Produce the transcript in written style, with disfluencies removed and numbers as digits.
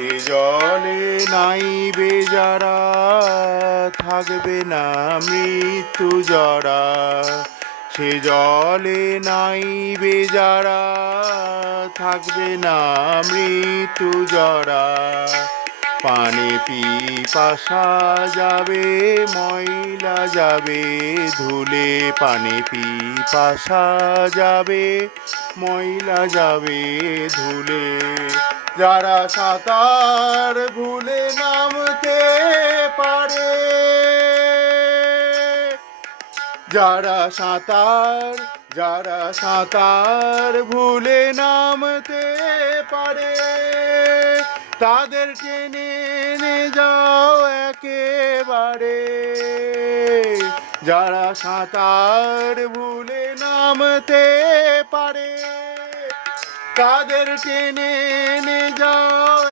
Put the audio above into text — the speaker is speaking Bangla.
সে জলে নাইবে যারা, থাকবে না মৃত্যু জরা। সে জলে নাইবে যারা, থাকবে না মৃত্যু জরা। পানে পিপাসা যাবে, ময়লা যাবে ধুলে। পানে পিপাসা যাবে, ময়লা যাবে ধুলে। যারা সাঁতার ভুলে নামতে পারে, যারা সাঁতার ভুলে নামতে পারে, তাদের টেনে এনে যাও একেবারে। যারা সাঁতার ভুলে নামতে পারে, তাদের টেনে এনে যাও।